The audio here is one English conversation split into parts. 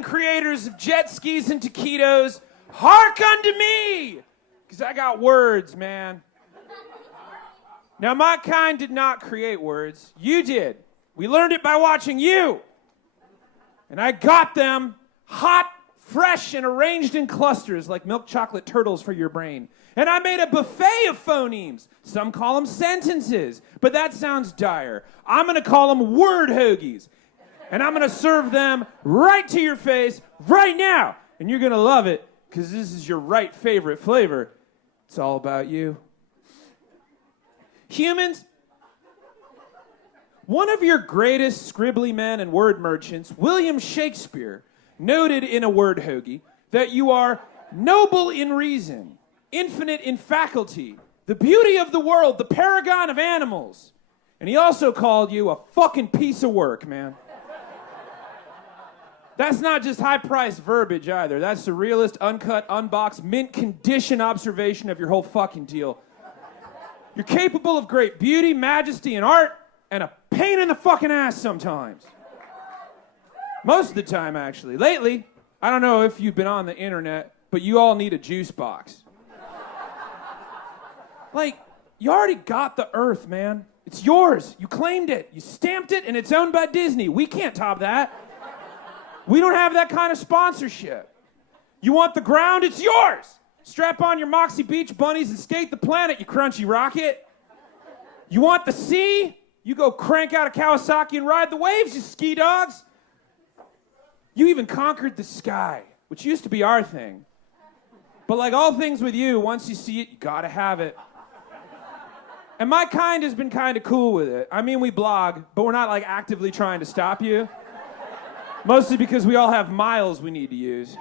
starving creators of jet skis and taquitos, hark unto me, because I got words, man. Now, my kind did not create words. You did. We learned it by watching you. And I got them hot, fresh, and arranged in clusters like milk chocolate turtles for your brain. And I made a buffet of phonemes. Some call them sentences, but that sounds dire. I'm going to call them word hoagies. And I'm going to serve them right to your face right now. And you're going to love it because this is your right favorite flavor. It's all about you. Humans, one of your greatest scribbly men and word merchants, William Shakespeare, noted in a word hoagie that you are noble in reason, infinite in faculty, the beauty of the world, the paragon of animals. And he also called you a fucking piece of work, man. That's not just high-priced verbiage either. That's the realist, uncut, unboxed, mint condition observation of your whole fucking deal. You're capable of great beauty, majesty, and art, and a pain in the fucking ass sometimes. Most of the time, actually. Lately, I don't know if you've been on the internet, but you all need a juice box. Like, you already got the Earth, man. It's yours. You claimed it. You stamped it, and it's owned by Disney. We can't top that. We don't have that kind of sponsorship. You want the ground? It's yours. Strap on your Moxie Beach bunnies and skate the planet, you crunchy rocket. You want the sea? You go crank out a Kawasaki and ride the waves, you ski dogs. You even conquered the sky, which used to be our thing. But like all things with you, once you see it, you gotta have it. And my kind has been kind of cool with it. I mean, we blog, but we're not like actively trying to stop you. Mostly because we all have miles we need to use.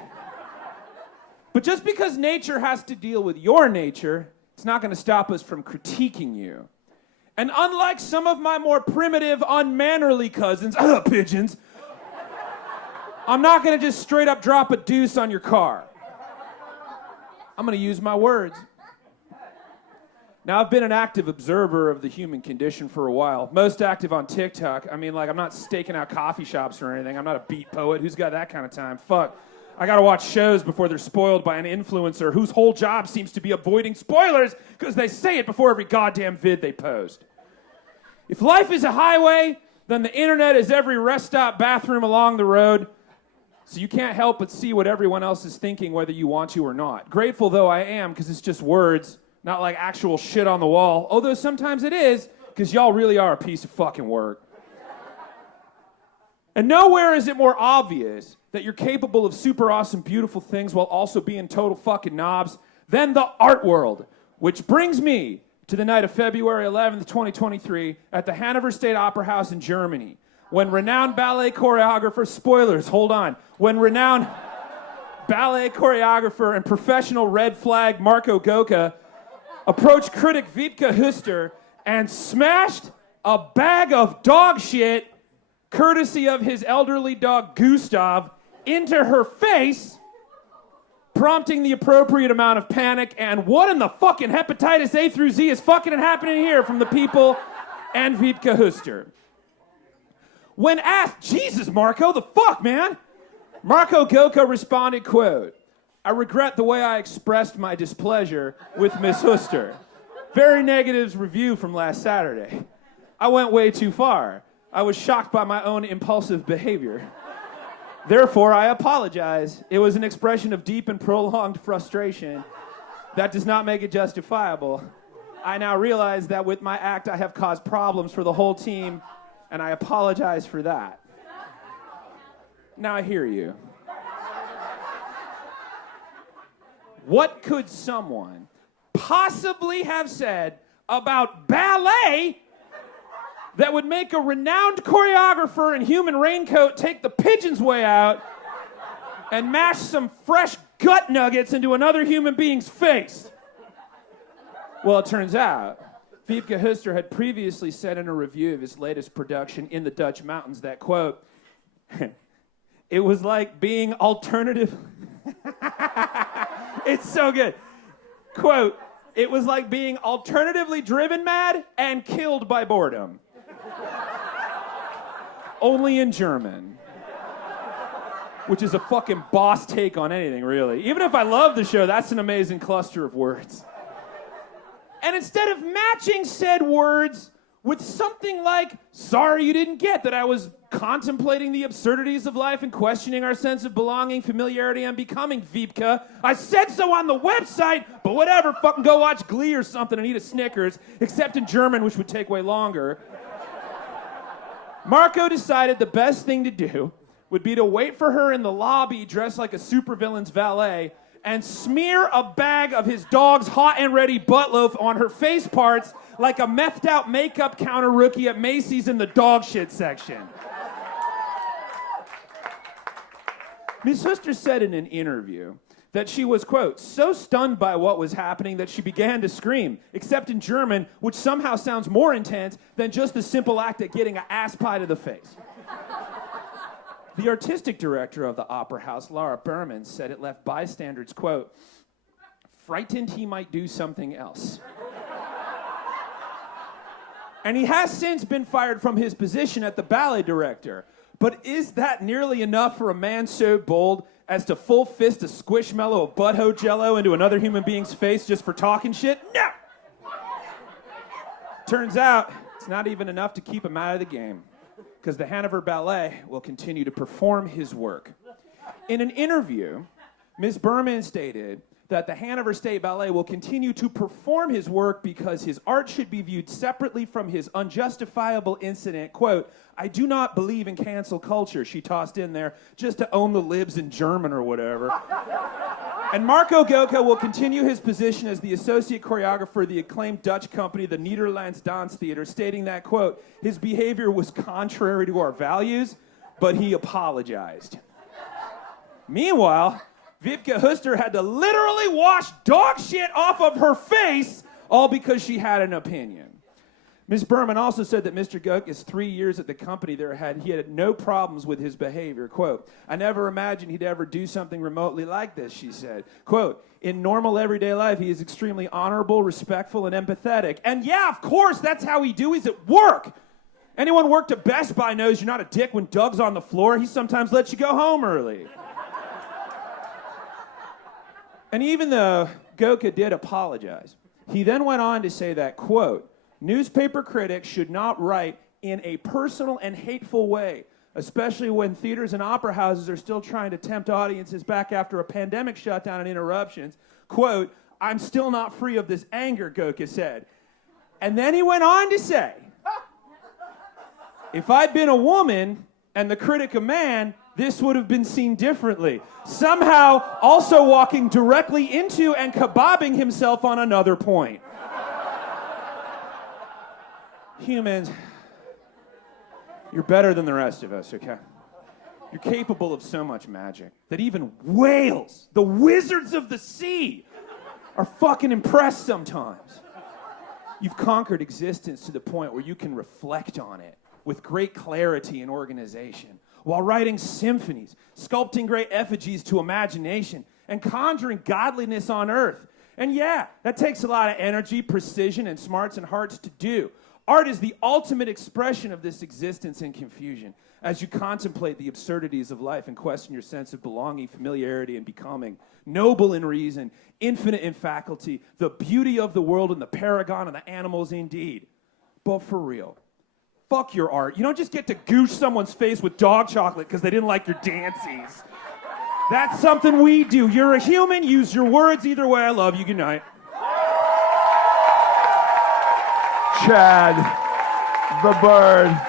But just because nature has to deal with your nature, it's not going to stop us from critiquing you. And unlike some of my more primitive, unmannerly cousins, pigeons, I'm not going to just straight up drop a deuce on your car. I'm going to use my words. Now, I've been an active observer of the human condition for a while. Most active on TikTok. I mean, like, I'm not staking out coffee shops or anything. I'm not a beat poet. Who's got that kind of time? Fuck. I gotta watch shows before they're spoiled by an influencer whose whole job seems to be avoiding spoilers because they say it before every goddamn vid they post. If life is a highway, then the internet is every rest stop bathroom along the road, so you can't help but see what everyone else is thinking whether you want to or not. Grateful though I am because it's just words, not like actual shit on the wall, although sometimes it is because y'all really are a piece of fucking work. And nowhere is it more obvious that you're capable of super awesome, beautiful things while also being total fucking knobs than the art world. Which brings me to the night of February 11th, 2023 at the Hanover State Opera House in Germany, when renowned ballet choreographer, spoilers, hold on, when renowned ballet choreographer and professional red flag Marco Goecke approached critic Wiebke Hüster and smashed a bag of dog shit courtesy of his elderly dog Gustav, into her face, prompting the appropriate amount of panic and what in the fucking hepatitis A through Z is fucking happening here from the people and Wiebke Hüster. When asked, Jesus, Marco, the fuck, man? Marco Goecke responded, quote, I regret the way I expressed my displeasure with Miss Hüster. Very negative review from last Saturday. I went way too far. I was shocked by my own impulsive behavior. Therefore, I apologize. It was an expression of deep and prolonged frustration. That does not make it justifiable. I now realize that with my act, I have caused problems for the whole team, and I apologize for that. Now I hear you. What could someone possibly have said about ballet that would make a renowned choreographer in human raincoat take the pigeon's way out and mash some fresh gut nuggets into another human being's face? Well, it turns out Wiebke Hüster had previously said in a review of his latest production, In the Dutch Mountains, that, quote, it was like being alternative... It's so good. Quote, it was like being alternatively driven mad and killed by boredom. Only in German. which is a fucking boss take on anything, really. Even if I love the show, that's an amazing cluster of words. And instead of matching said words with something like, sorry you didn't get that I was contemplating the absurdities of life and questioning our sense of belonging, familiarity, and becoming, Wiebke. I said so on the website, but whatever, fucking go watch Glee or something and eat a Snickers, except in German, which would take way longer. Marco decided the best thing to do would be to wait for her in the lobby dressed like a supervillain's valet and smear a bag of his dog's hot and ready butt loaf on her face parts like a methed out makeup counter rookie at Macy's in the dog shit section. Ms. Hüster said in an interview that she was, quote, so stunned by what was happening that she began to scream, except in German, which somehow sounds more intense than just the simple act of getting an ass pie to the face. The artistic director of the Opera House, Laura Berman, said it left bystanders, quote, frightened he might do something else. And he has since been fired from his position at the ballet director. But is that nearly enough for a man so bold as to full fist a squishmallow of butthole jello into another human being's face just for talking shit? No! Turns out, it's not even enough to keep him out of the game, because the Hanover Ballet will continue to perform his work. In an interview, Ms. Berman stated that the Hanover State Ballet will continue to perform his work because his art should be viewed separately from his unjustifiable incident. Quote, I do not believe in cancel culture, she tossed in there, just to own the libs in German or whatever. And Marco Goecke will continue his position as the associate choreographer of the acclaimed Dutch company, the Nederlands Dance Theater, stating that, quote, his behavior was contrary to our values, but he apologized. Meanwhile, Wiebke Hüster had to literally wash dog shit off of her face, all because she had an opinion. Ms. Berman also said that Mr. Goecke's 3 years at the company he had no problems with his behavior. Quote, I never imagined he'd ever do something remotely like this, she said. Quote, in normal everyday life, he is extremely honorable, respectful, and empathetic. And yeah, of course, that's how he's at work. Anyone worked at Best Buy knows you're not a dick when Doug's on the floor. He sometimes lets you go home early. And even though Goecke did apologize, he then went on to say that, quote, newspaper critics should not write in a personal and hateful way, especially when theaters and opera houses are still trying to tempt audiences back after a pandemic shutdown and interruptions. Quote, I'm still not free of this anger, Goecke said. And then he went on to say, if I'd been a woman and the critic a man, this would have been seen differently. Somehow also walking directly into and kebabbing himself on another point. Humans, you're better than the rest of us, okay? You're capable of so much magic that even whales, the wizards of the sea, are fucking impressed sometimes. You've conquered existence to the point where you can reflect on it with great clarity and organization, while writing symphonies, sculpting great effigies to imagination, and conjuring godliness on earth. And yeah, that takes a lot of energy, precision, and smarts and hearts to do. Art is the ultimate expression of this existence in confusion. As you contemplate the absurdities of life and question your sense of belonging, familiarity, and becoming, noble in reason, infinite in faculty, the beauty of the world and the paragon of the animals indeed. But for real, fuck your art. You don't just get to goosh someone's face with dog chocolate because they didn't like your dances. That's something we do. You're a human, use your words. Either way, I love you. Good night. Chad, the bird.